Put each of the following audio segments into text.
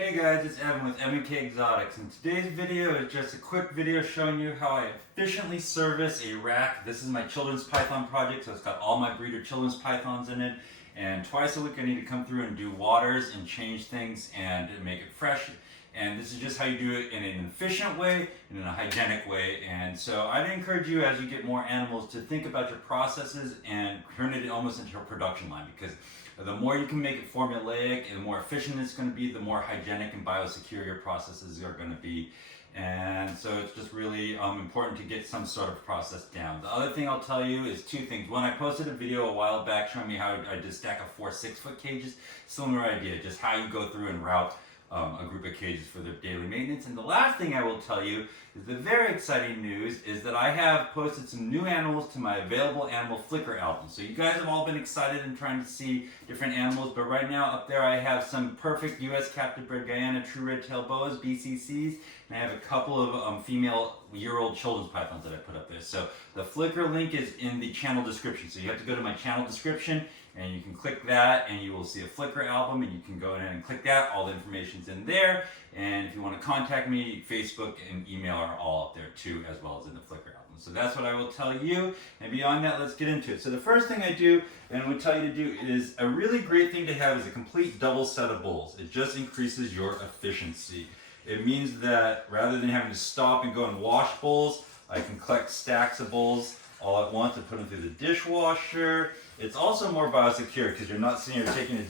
Hey guys, it's Evan with M&K Exotics, and today's video is just a quick video showing you how I efficiently service a rack. This is my children's python project, so it's got all my breeder children's pythons in it, and twice a week I need to come through and do waters and change things and make it fresh. And this is just how you do it in an efficient way and in a hygienic way. And so I'd encourage you, as you get more animals, to think about your processes and turn it almost into a production line, because the more you can make it formulaic and the more efficient it's going to be, the more hygienic and biosecure your processes are going to be. And so it's just really important to get some sort of process down. The other thing I'll tell you is two things. One, I posted a video a while back showing me how I did stack of 4 6-foot cages. Similar idea, just how you go through and route a group of cages for their daily maintenance. And the last thing I will tell you is the very exciting news is that I have posted some new animals to my available animal Flickr album. So you guys have all been excited and trying to see different animals, but right now up there I have some perfect U.S. captive bred Guyana true red-tailed boas, BCCs, and I have a couple of female year-old children's pythons that I put up there. So the Flickr link is in the channel description. So you have to go to my channel description and you can click that and you will see a Flickr album, and you can go in and click that. All the information's in there. And if you want to contact me, Facebook and email are all up there too, as well as in the Flickr album. So that's what I will tell you. And beyond that, let's get into it. So the first thing I do and I would tell you to do is a really great thing to have is a complete double set of bowls. It just increases your efficiency. It means that rather than having to stop and go and wash bowls, I can collect stacks of bowls all at once and put them through the dishwasher. It's also more biosecure because you're not sitting here taking a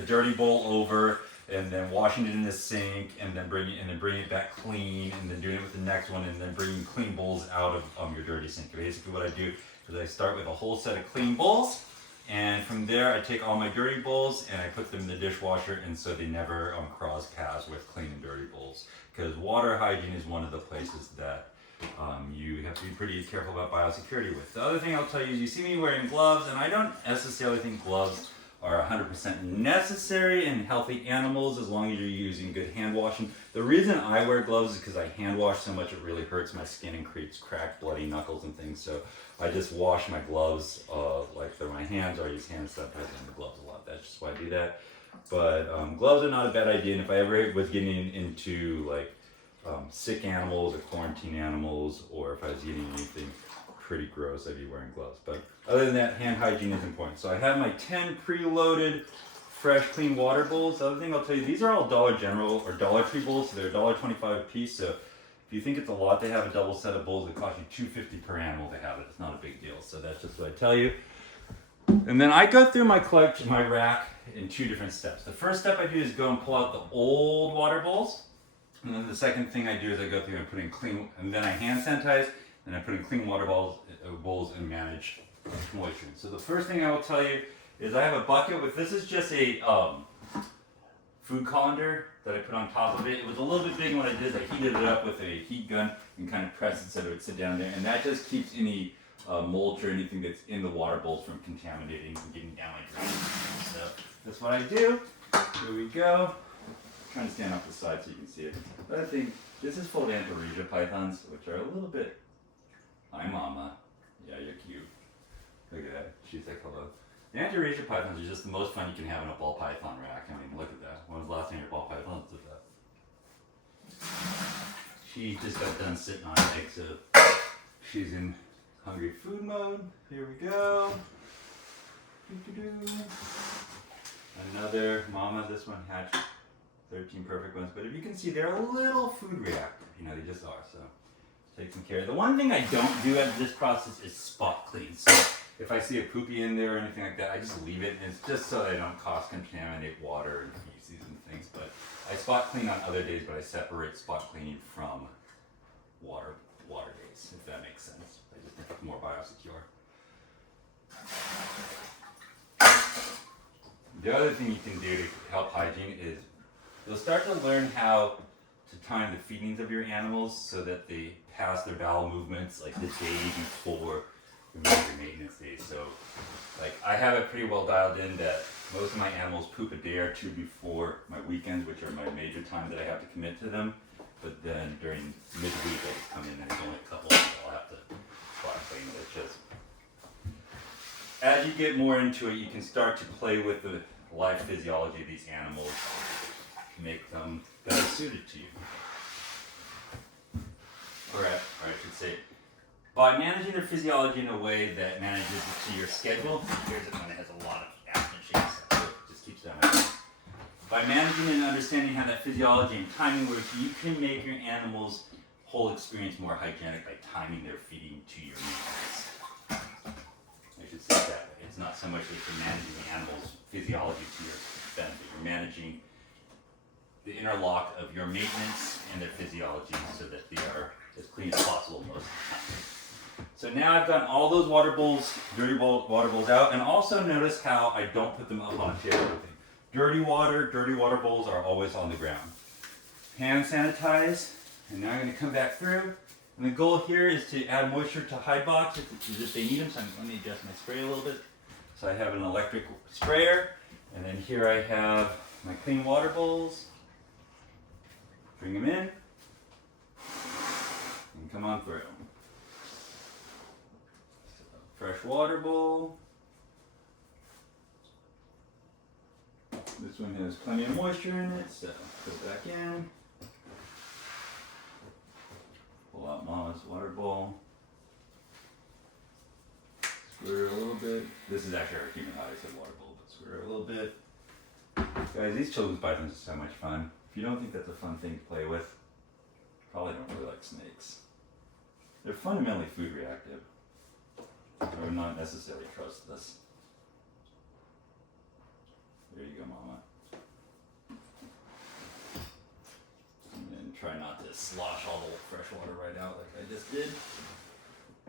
dirty bowl over and then washing it in the sink and then bringing it back clean and then doing it with the next one and then bringing clean bowls out of your dirty sink. Basically what I do is I start with a whole set of clean bowls, and from there I take all my dirty bowls and I put them in the dishwasher, and so they never cross paths with clean and dirty bowls, because water hygiene is one of the places that you have to be pretty careful about biosecurity with. The other thing I'll tell you is you see me wearing gloves, and I don't necessarily think gloves are 100% necessary in healthy animals as long as you're using good hand washing. The reason I wear gloves is because I hand wash so much it really hurts my skin and creates cracked, bloody knuckles and things. So I just wash my gloves like they're my hands, or I use hand sanitizer in the gloves a lot. That's just why I do that. But gloves are not a bad idea, and if I ever was getting into like sick animals or quarantine animals, or if I was eating anything pretty gross, I'd be wearing gloves. But other than that, hand hygiene is important. So I have my 10 preloaded fresh clean water bowls. The other thing I'll tell you, these are all Dollar General or Dollar Tree bowls, so they're $1.25 a piece. So if you think it's a lot to have a double set of bowls, it costs you $2.50 per animal to have it. It's not a big deal. So that's just what I tell you. And then I go through my collection, my rack, in 2 different steps. The first step I do is go and pull out the old water bowls. And then the second thing I do is I go through and put in clean, and then I hand sanitize, and I put in clean water bowls and manage moisture. So the first thing I will tell you is I have a bucket with, this is just a food colander that I put on top of it. It was a little bit big, and what I did is I heated it up with a heat gun and kind of pressed it so that it would sit down there, and that just keeps any mulch or anything that's in the water bowls from contaminating and getting down my drain. So that's what I do. Here we go. Trying to stand off the side so you can see it. But I think this is full of Antaresia pythons, which are a little bit. Hi, mama. Yeah, you're cute. Look at that. She's like, hello. The Antaresia pythons are just the most fun you can have in a ball python rack. I mean, look at that. When was the last time your ball pythons did that? She just got done sitting on an egg, so she's in hungry food mode. Here we go. Another mama. This one hatched 13 perfect ones, but if you can see, they're a little food reactive. You know, they just are. So take some care. The one thing I don't do at this process is spot clean. So if I see a poopy in there or anything like that, I just leave it, and it's just so I don't cross-contaminate water and feces and things. But I spot clean on other days, but I separate spot cleaning from water days, if that makes sense. I just think it's more biosecure. The other thing you can do to help hygiene is you'll start to learn how to time the feedings of your animals so that they pass their bowel movements like the day before your major maintenance days. So like I have it pretty well dialed in that most of my animals poop a day or 2 before my weekends, which are my major time that I have to commit to them. But then during midweek I just come in and it's only a couple that I'll have to spot clean. It's just, as you get more into it, you can start to play with the life physiology of these animals make them better suited to you. Or I should say, by managing their physiology in a way that manages it to your schedule. Here's one that has a lot of action shapes, so it just keeps them out. By managing and understanding how that physiology and timing works, you can make your animal's whole experience more hygienic by timing their feeding to your needs. I should say that way. It's not so much that you're managing the animal's physiology to your benefit. You're managing the interlock of your maintenance and their physiology so that they are as clean as possible most of the time. So now I've gotten all those water bowls, dirty water bowls out, and also notice how I don't put them up on a table or anything. Dirty water bowls are always on the ground. Hand sanitize, and now I'm going to come back through. And the goal here is to add moisture to hide box if they need them. So let me adjust my spray a little bit. So I have an electric sprayer, and then here I have my clean water bowls. Bring them in, and come on through. Fresh water bowl. This one has plenty of moisture in it, so put it back in. Pull out Mama's water bowl. Squirt her a little bit. This is actually our human hide, I said water bowl, but squirt her a little bit. Guys, these children's pythons are so much fun. If you don't think that's a fun thing to play with, probably don't really like snakes. They're fundamentally food reactive. I would not necessarily trust this. There you go, Mama. And then try not to slosh all the fresh water right out like I just did.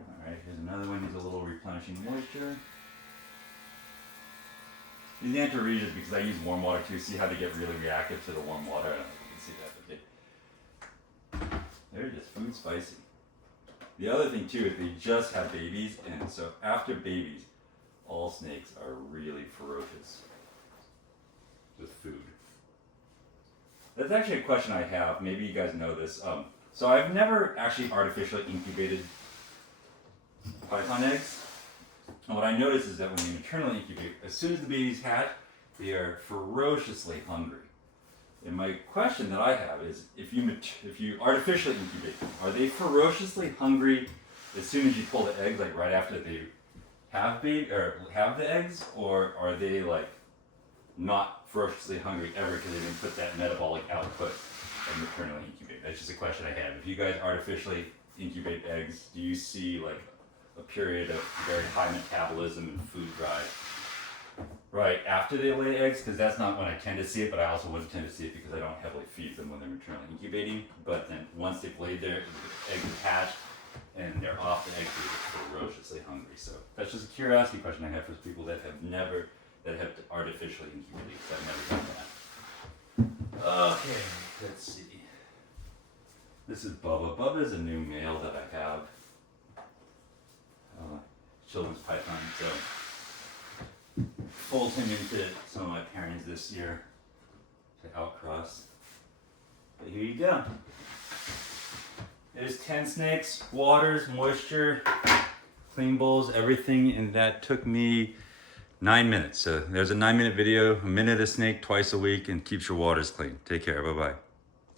Alright, here's another one. Needs a little replenishing moisture. These anti-readers, because I use warm water too, see how they get really reactive to the warm water? I don't know if you can see that, but they're just food spicy. The other thing too is they just have babies, and so after babies, all snakes are really ferocious with food. That's actually a question I have. Maybe you guys know this. So I've never actually artificially incubated python eggs. And what I notice is that when you maternally incubate, as soon as the babies hatch, they are ferociously hungry. And my question that I have is, if you artificially incubate them, are they ferociously hungry as soon as you pull the eggs, like right after they have the eggs, or are they like not ferociously hungry ever because they didn't put that metabolic output of maternally incubate? That's just a question I have. If you guys artificially incubate eggs, do you see like a period of very high metabolism and food drive right after they lay eggs? Because that's not when I tend to see it, but I also wouldn't tend to see it because I don't heavily feed them when they're maternally incubating. But then once they've laid their eggs and hatched and they're off the egg, they're ferociously hungry. So that's just a curiosity question I have for people that have artificially incubated, because I've never done that. Okay, let's see. This is Bubba. Bubba is a new male that I have. Children's python, so fold him into some of my pairings this year to outcross. But here you go. There's 10 snakes, waters, moisture, clean bowls, everything, and that took me 9 minutes. So there's a 9-minute video, a minute a snake twice a week, and keeps your waters clean. Take care, bye-bye.